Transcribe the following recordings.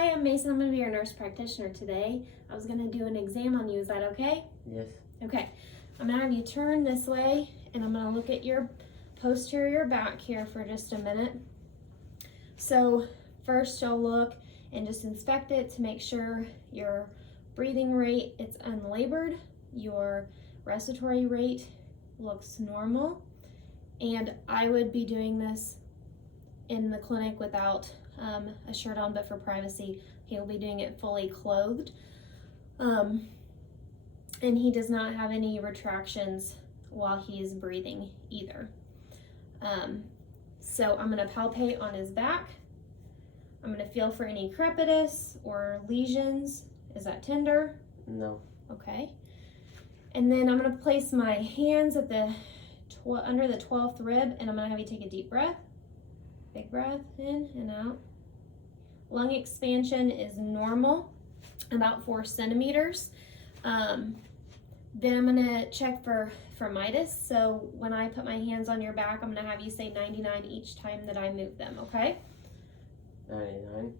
Hi, I'm Mason. I'm going to be your nurse practitioner today. I was going to do an exam on you. Is that okay? Yes. Okay. I'm going to have you turn this way, and I'm going to look at your posterior back here for just a minute. So first you'll look and just inspect it to make sure your breathing rate is unlabored, your respiratory rate looks normal, and I would be doing this in the clinic without a shirt on, but for privacy, he'll be doing it fully clothed. And he does not have any retractions while he is breathing either. So I'm gonna palpate on his back. I'm gonna feel for any crepitus or lesions. Is that tender? No. Okay. And then I'm gonna place my hands at the under the 12th rib, and I'm gonna have you take a deep breath. Big breath in and out. Lung expansion is normal, about 4 centimeters. Then I'm gonna check for mitis. So when I put my hands on your back, I'm gonna have you say 99 each time that I move them, okay? 99,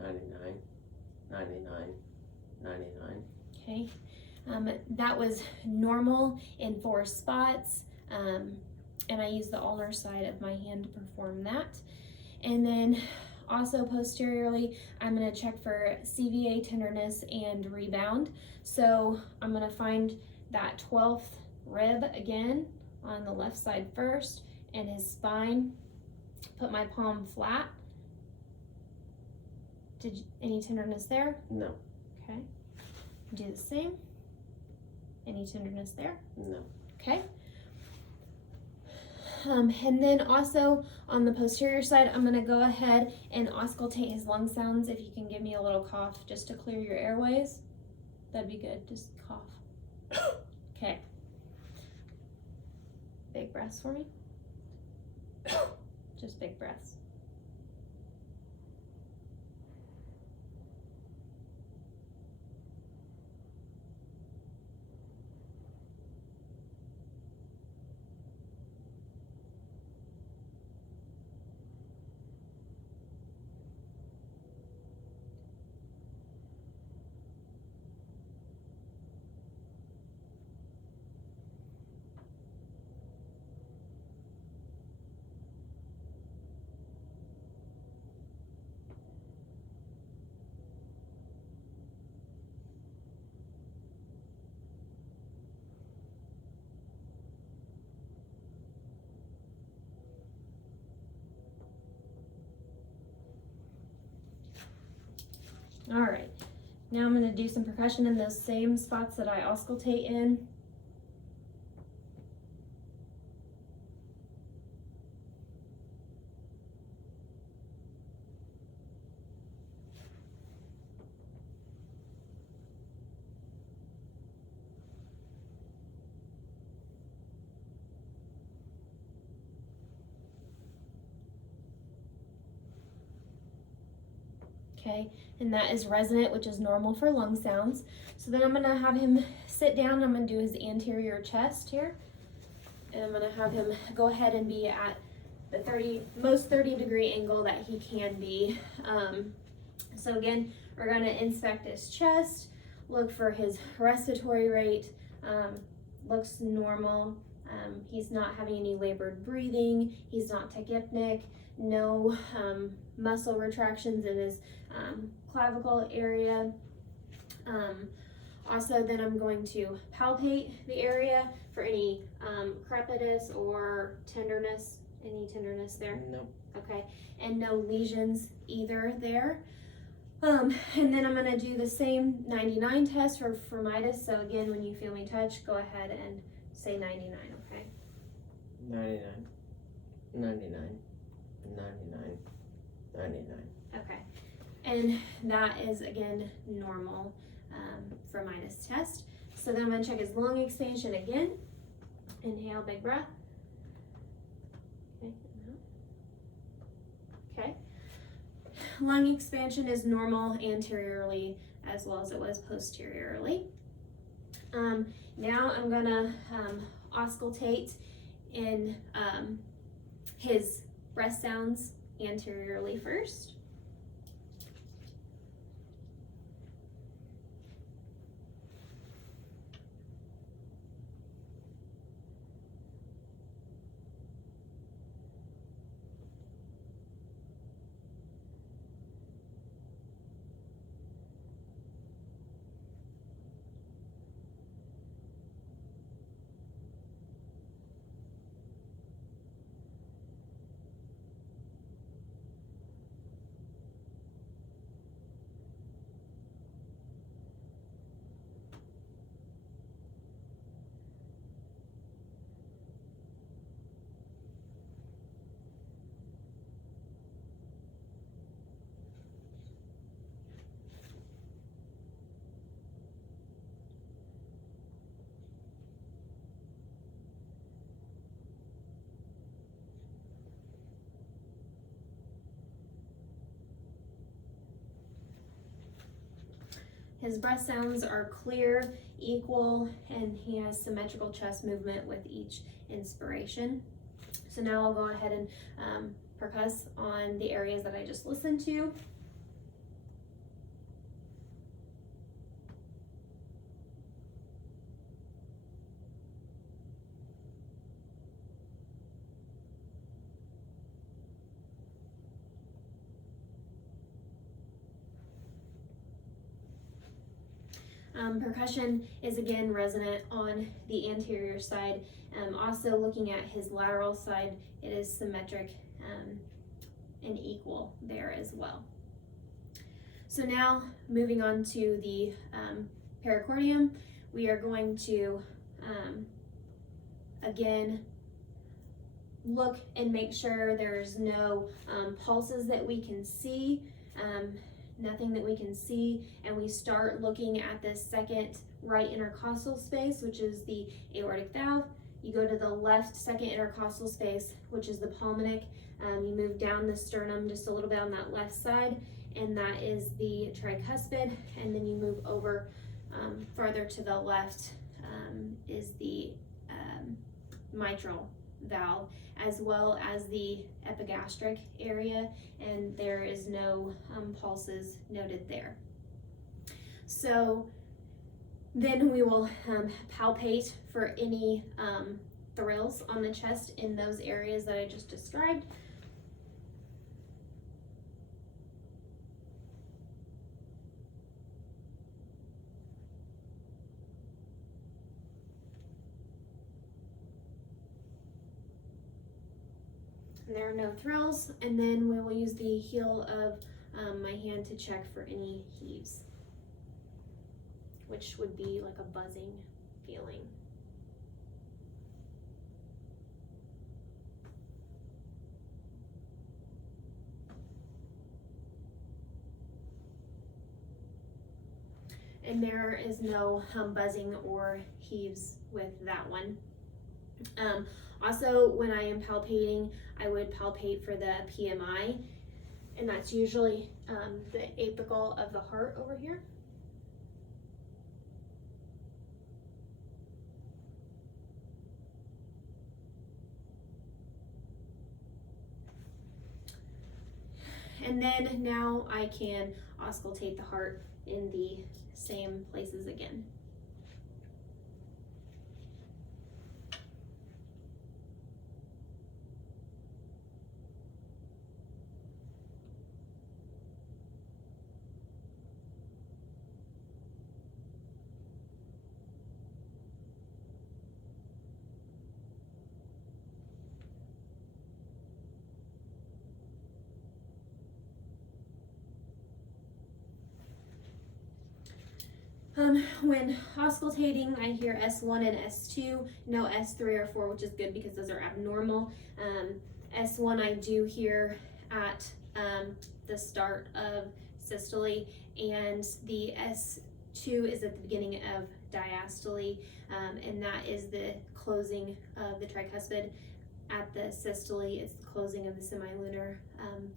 99, 99, 99. Okay. That was normal in 4 spots. And I use the ulnar side of my hand to perform that. And then also posteriorly, I'm gonna check for CVA tenderness and rebound. So I'm gonna find that 12th rib again on the left side first, and his spine. Put my palm flat. Any tenderness there? No. Okay. Do the same. Any tenderness there? No. Okay. And then also on the posterior side, I'm gonna go ahead and auscultate his lung sounds. If you can give me a little cough just to clear your airways, that'd be good. Just cough. Okay. Big breaths for me. Just big breaths. All right, now I'm gonna do some percussion in those same spots that I auscultate in. Okay, and that is resonant, which is normal for lung sounds. So then I'm gonna have him sit down. I'm gonna do his anterior chest here. And I'm gonna have him go ahead and be at the most 30-degree angle that he can be. So again, we're gonna inspect his chest, look for his respiratory rate. Looks normal. He's not having any labored breathing. He's not tachypnic. No muscle retractions in his clavicle area. Also, then I'm going to palpate the area for any crepitus or tenderness. Any tenderness there? No. Okay, and no lesions either there. And then I'm gonna do the same 99 test for mitis. So again, when you feel me touch, go ahead and say 99, okay? 99, 99, 99, 99. Okay, and that is again normal for mitis test. So then I'm gonna check his lung expansion again. Inhale, big breath. Okay, okay. Lung expansion is normal anteriorly as well as it was posteriorly. Now I'm gonna auscultate in his breath sounds anteriorly first. his breath sounds are clear, equal, and he has symmetrical chest movement with each inspiration. So now I'll go ahead and percuss on the areas that I just listened to. Percussion is again resonant on the anterior side. Also looking at his lateral side, it is symmetric and equal there as well. So now moving on to the pericardium, we are going to again look and make sure there's no pulses that we can see. Nothing that we can see, and we start looking at this second right intercostal space, which is the aortic valve. You go to the left second intercostal space, which is the pulmonic. You move down the sternum just a little bit on that left side, and that is the tricuspid, and then you move over farther to the left is the mitral valve, as well as the epigastric area, and there is no pulses noted there. So then we will palpate for any thrills on the chest in those areas that I just described. There are no thrills, and then we will use the heel of my hand to check for any heaves, which would be like a buzzing feeling. And there is no buzzing or heaves with that one. Also, when I am palpating, I would palpate for the PMI, and that's usually the apical of the heart over here. And then now I can auscultate the heart in the same places again. When auscultating, I hear S1 and S2, no S3 or 4, which is good because those are abnormal. S1 I do hear at the start of systole, and the S2 is at the beginning of diastole, and that is the closing of the tricuspid. At the systole, it's the closing of the semilunar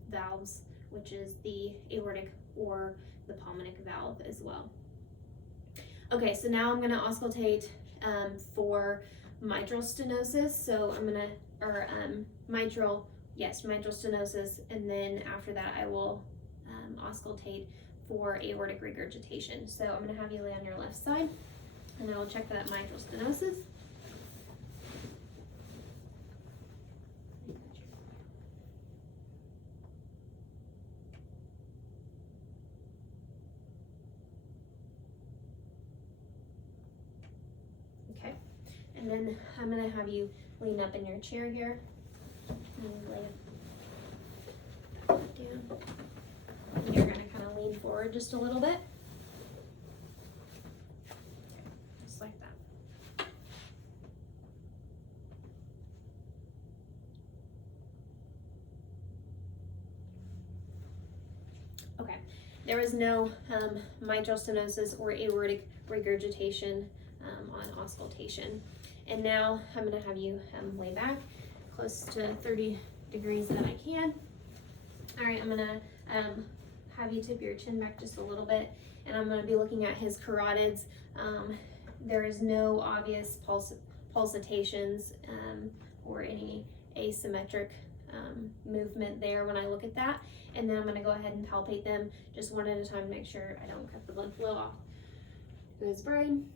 valves, which is the aortic or the pulmonic valve as well. Okay, so now I'm going to auscultate for mitral stenosis. So I'm going to, mitral stenosis, and then after that I will auscultate for aortic regurgitation. So I'm going to have you lay on your left side, and I will check for that mitral stenosis. Okay, and then I'm going to have you lean up in your chair here. And lay it down. And you're going to kind of lean forward just a little bit. Just like that. Okay, there is no mitral stenosis or aortic regurgitation on auscultation. And now I'm going to have you lay back close to 30 degrees that I can. All right, I'm going to have you tip your chin back just a little bit, and I'm gonna be looking at his carotids. There is no obvious pulsations or any asymmetric movement there when I look at that. And then I'm gonna go ahead and palpate them just one at a time to make sure I don't cut the blood flow off to his brain.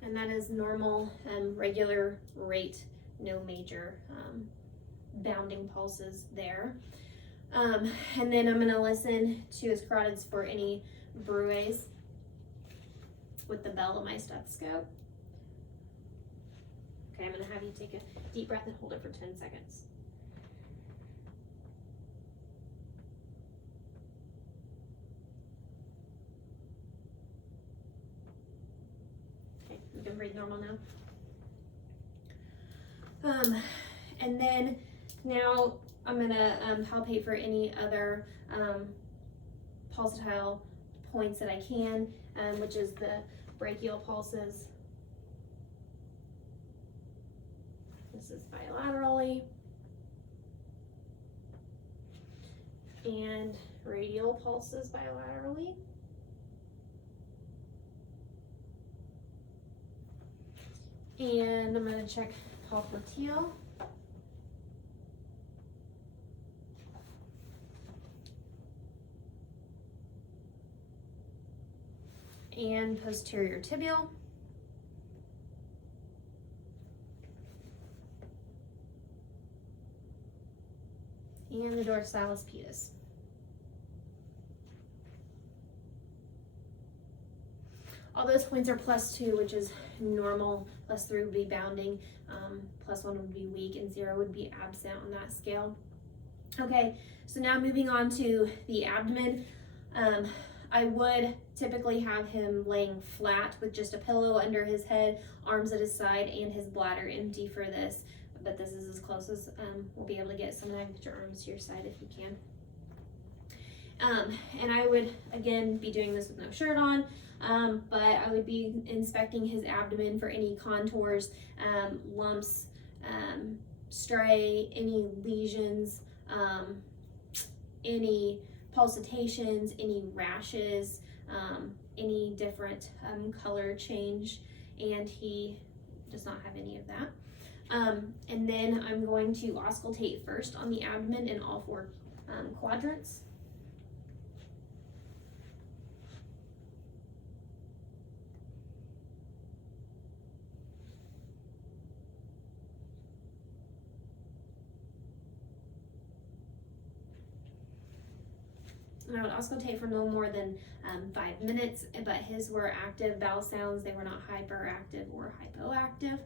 And that is normal, regular rate, no major bounding pulses there. And then I'm gonna listen to his carotids for any bruits with the bell of my stethoscope. Okay, I'm gonna have you take a deep breath and hold it for 10 seconds. Okay, you can breathe normal now. And then now I'm gonna palpate for any other pulsatile points that I can, which is the brachial pulses. This is bilaterally. And radial pulses bilaterally. And I'm gonna check popliteal. And posterior tibial. And the dorsalis pedis. All those points are +2, which is normal. +3 would be bounding, +1 would be weak, and 0 would be absent on that scale. Okay, so now moving on to the abdomen. I would typically have him laying flat with just a pillow under his head, arms at his side, and his bladder empty for this. But this is as close as we'll be able to get. Sometimes get your arms to your side if you can. And I would, again, be doing this with no shirt on, but I would be inspecting his abdomen for any contours, lumps, striae, any lesions, any pulsations, any rashes, any different color change, and he does not have any of that. And then I'm going to auscultate first on the abdomen in all 4 quadrants. And I would auscultate for no more than 5 minutes, but his were active bowel sounds. They were not hyperactive or hypoactive.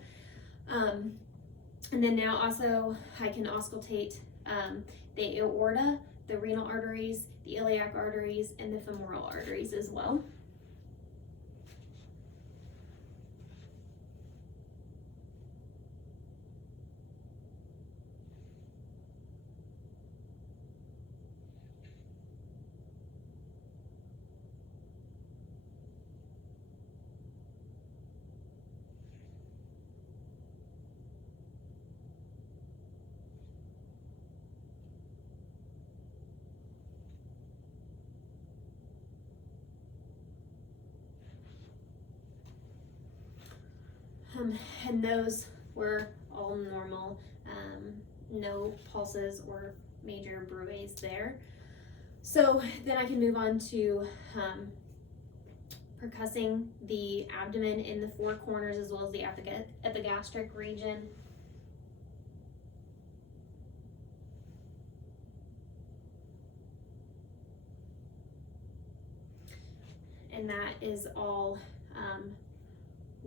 And then now also I can auscultate the aorta, the renal arteries, the iliac arteries, and the femoral arteries as well. And those were all normal, no pulses or major bruits there. So then I can move on to percussing the abdomen in the 4 corners as well as the epigastric region. And that is all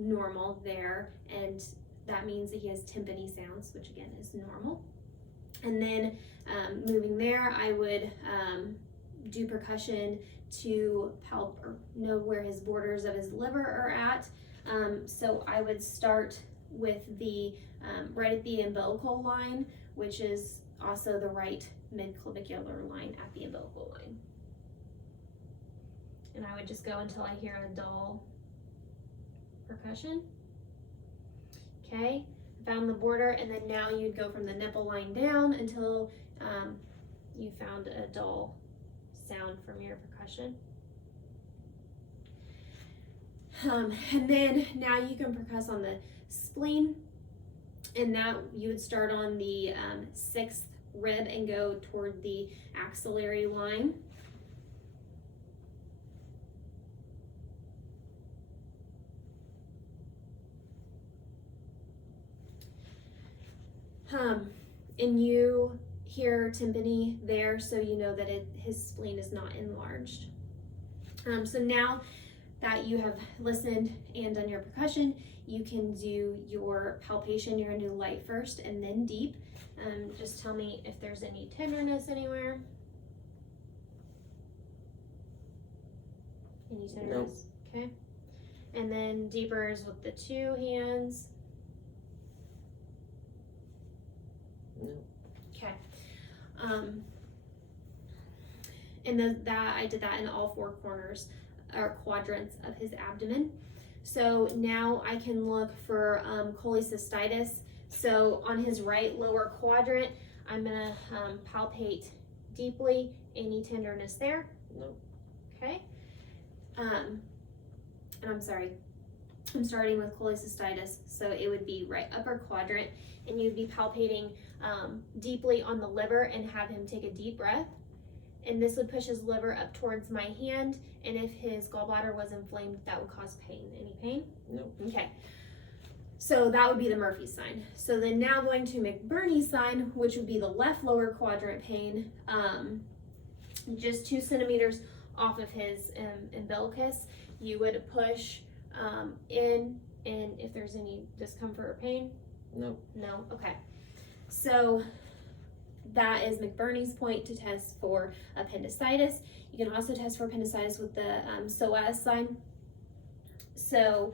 normal there, and that means that he has tympany sounds, which again is normal. And then moving there, I would do percussion to know where his borders of his liver are at. So I would start with the right at the umbilical line, which is also the right mid-clavicular line at the umbilical line. And I would just go until I hear a dull percussion. Okay, found the border, and then now you'd go from the nipple line down until you found a dull sound from your percussion. And then now you can percuss on the spleen, and that you would start on the 6th rib and go toward the axillary line. And you hear tympani there, so you know that his spleen is not enlarged. So now that you have listened and done your percussion, you can do your palpation. You're gonna do light first and then deep. Just tell me if there's any tenderness anywhere. Any tenderness? No. Okay. And then deeper is with the 2 hands. No. Okay. And that I did that in all 4 corners or quadrants of his abdomen. So now I can look for cholecystitis. So on his right lower quadrant, I'm gonna palpate deeply. Any tenderness there? No. Okay. And I'm sorry, I'm starting with cholecystitis, so it would be right upper quadrant, and you'd be palpating deeply on the liver and have him take a deep breath. And this would push his liver up towards my hand, and if his gallbladder was inflamed, that would cause pain. Any pain? No. Okay. So that would be the Murphy sign. So then now going to McBurney's sign, which would be the left lower quadrant pain, just 2 centimeters off of his umbilicus. You would push in, and if there's any discomfort or pain? No. No? Okay. So that is McBurney's point to test for appendicitis. You can also test for appendicitis with the psoas sign. So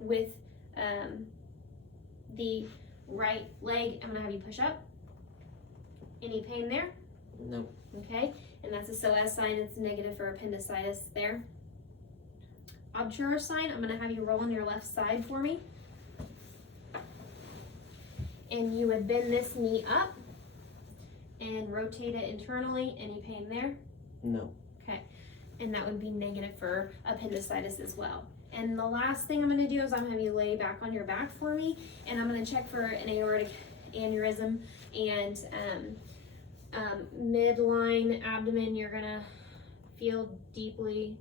with the right leg, I'm gonna have you push up. Any pain there? No. Okay, and that's a psoas sign. It's negative for appendicitis there. Obturer sign, I'm gonna have you roll on your left side for me. And you would bend this knee up and rotate it internally. Any pain there? No. Okay, and that would be negative for appendicitis as well. And the last thing I'm gonna do is I'm gonna have you lay back on your back for me, and I'm gonna check for an aortic aneurysm and midline abdomen. You're gonna feel deeply.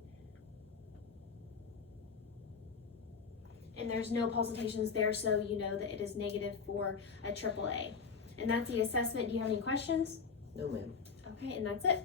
And there's no pulsations there, so you know that it is negative for a AAA. And that's the assessment. Do you have any questions? No, ma'am. Okay, and that's it.